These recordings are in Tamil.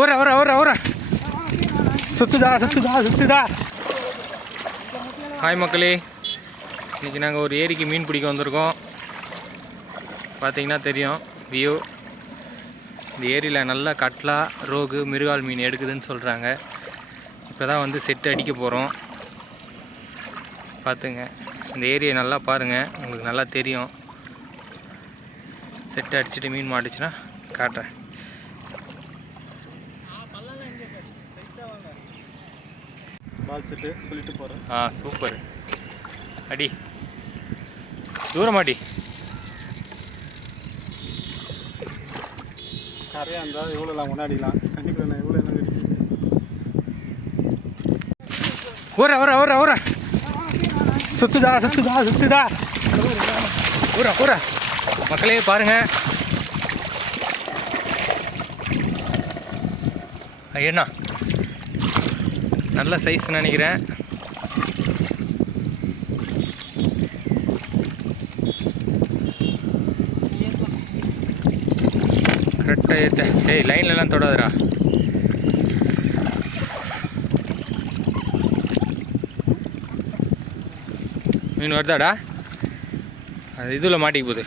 ஊற ஊற ஊற ஊரா சுத்துதா சுத்துதா சுத்துதா ஹாய் மக்களே. இன்றைக்கி நாங்கள் ஒரு ஏரிக்கு மீன் பிடிக்க வந்திருக்கோம். பார்த்தீங்கன்னா தெரியும் வியூ இந்த ஏரியில் நல்லா கட்லா ரோகு மிருகால் மீன் எடுக்குதுன்னு சொல்கிறாங்க இப்போ தான் வந்து செட்டு அடிக்க போகிறோம் பார்த்துங்க இந்த ஏரியை நல்லா பாருங்கள் உங்களுக்கு நல்லா தெரியும். செட்டு அடிச்சுட்டு மீன் மாட்டுச்சுன்னா காட்டுறேன். செட்டு சொல்லிட்டு போகிறேன் ஆ சூப்பர் அடி. தூரமாடி நிறையா இருந்தால் எவ்வளோலாம் கொண்டாடிக்கலாம் கண்டிப்பாக நான் எவ்வளோ என்ன கிடைக்கும் ஊற ஊற ஊற ஊற. சுத்துதா சுத்துதா சுத்துதா ஊற ஊற. மக்களே பாருங்க. என்ன நல்ல சைஸ் நினைக்கிறேன். கரெக்டாக ஏற்ற ஏய் லைன்லலாம் தொடாதடா. மீன் வருதாடா? அது இதில் மாட்டிக்க போகுது.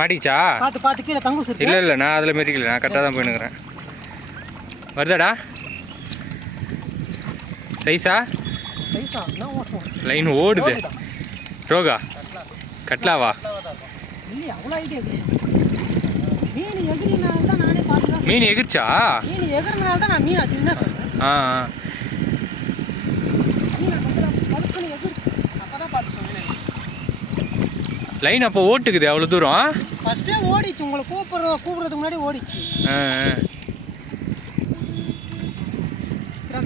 மாட்டிச்சா பார்த்து பார்த்து கீழே தங்கு இல்லை இல்லை நான் அதில் மெரிக்கல நான் கரெக்டாக தான் போயினுக்கிறேன் வருதாடா? சைஸா? லைன் ஓடுது. ரோகா கட்லாவா? மீன் எகிரினால தான் நானே பார்த்துதான் மீன் எகிர்ச்சா? மீன் எகிறனால தான் நான் மீன் ஆச்சு என்ன சொல்கிறேன் ஆ ஆ. மீன் கொஞ்சம் பழுக்கணும் எகிரிச்சு அப்போ தான் பார்த்து சொன்னேன் லைன் அப்போ ஓட்டுக்குது அவ்வளோ தூரம்? ஃபஸ்ட்டே ஓடிச்சு உங்களை கூப்பிட்ற கூப்பிட்றதுக்கு முன்னாடி ஓடிச்சு.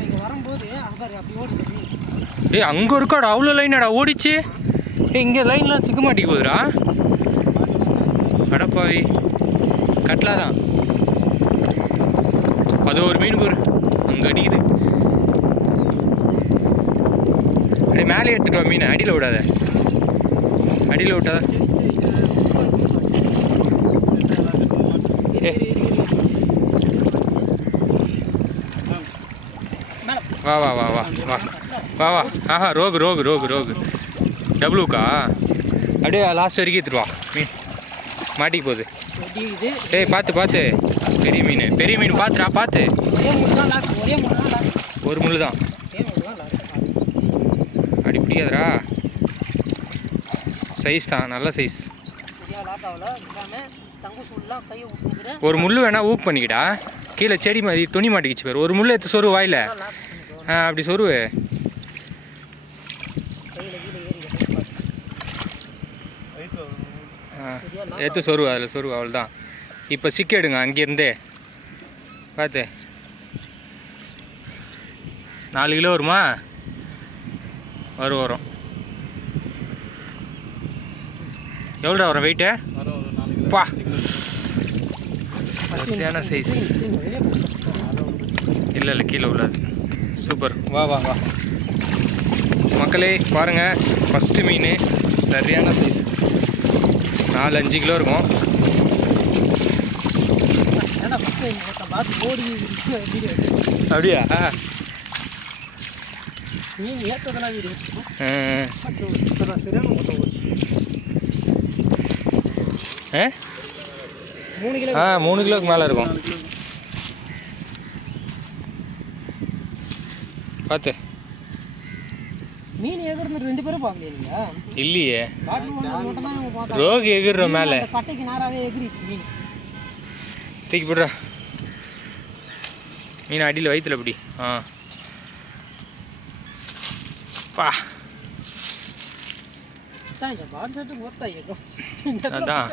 இங்கே வரும்போது அப்படி ஓடுது. ஏய் அங்கே இருக்காடா அவ்வளோ லைனாடா ஓடிச்சு. ஏய் இங்கே லைன்லாம் சிக்க மாட்டிக்க போகுதுடா அடப்பாவி. கட்லா தான் அது ஒரு மீன் போரு. அங்கே அடிக்குது. அப்படியே மேலே எடுத்துட்டு வா மீனை. அடியில் விடாத. அடியில். மேலே வா வா வா வா வா. வா வா. ஆஹா ரோகு ரோகு ரோகு ரோகு. டபுளுக்கா அப்படியே லாஸ்ட் வரைக்கும் எடுத்துட்டு வா. மீன். மாட்டிக்க போகுது. ஏய் பார்த்து பார்த்து பெரிய மீன். பெரிய மீன் பார்த்துடா பார்த்து ஒரே மூணு தான் லாஸ்ட் ஒரே மூணு தான் லாஸ்ட் ஒரு முள்ளு தான் ஒரே மூணு தான் லாஸ்ட் அப்படி பிடிக்காதடா சைஸ் தான் நல்ல சைஸ் ஒரு முள்ளு வேணா ஊக் பண்ணிக்கிடா. கீழே செடி மாதிரி துணி மாட்டிக்கிச்சு பேர். ஒரு முள்ளு எடுத்து சொருவு வாயில. அப்படி சொருவு. எடுத்து சொருவு அதில் சொருவு அவ்வளோதான் இப்போ சிக்க எடுங்க அங்கேருந்தே. பார்த்து நாலு கிலோ வருமா? வரும் வரும். எவ்வளோடா வரும் வெயிட்டு பா. சரியான சைஸ் இல்லை இல்லை கீழே உள்ளது. சூப்பர் வா வா வா. மக்களே பாருங்கள் ஃபஸ்ட்டு மீன் சரியான சைஸ் நாலு அஞ்சு கிலோ இருக்கும். அப்படியா? மீன் ஏற்றதெல்லாம் வீடியோ ஆ. சரியான? மூணு கிலோ ஆ மூணு கிலோக்கு மேலே இருக்கும். பார்த்து மீன் ஏகிறது ரெண்டு பேரும் பார்க்கலையா இல்லையே. ரோகு எகிர்ற மேலே. அந்த கட்டைக்கு நேராகவே எகிரிச்சு மீன். தூக்கி போடுறா. மீன் அடியில் வயிற்றுல அப்படி ஆ. பா தான் இந்த பாட் செட்டு மொத்தம் ஏகும் அதான்.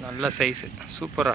நல்ல சைஸு சூப்பரா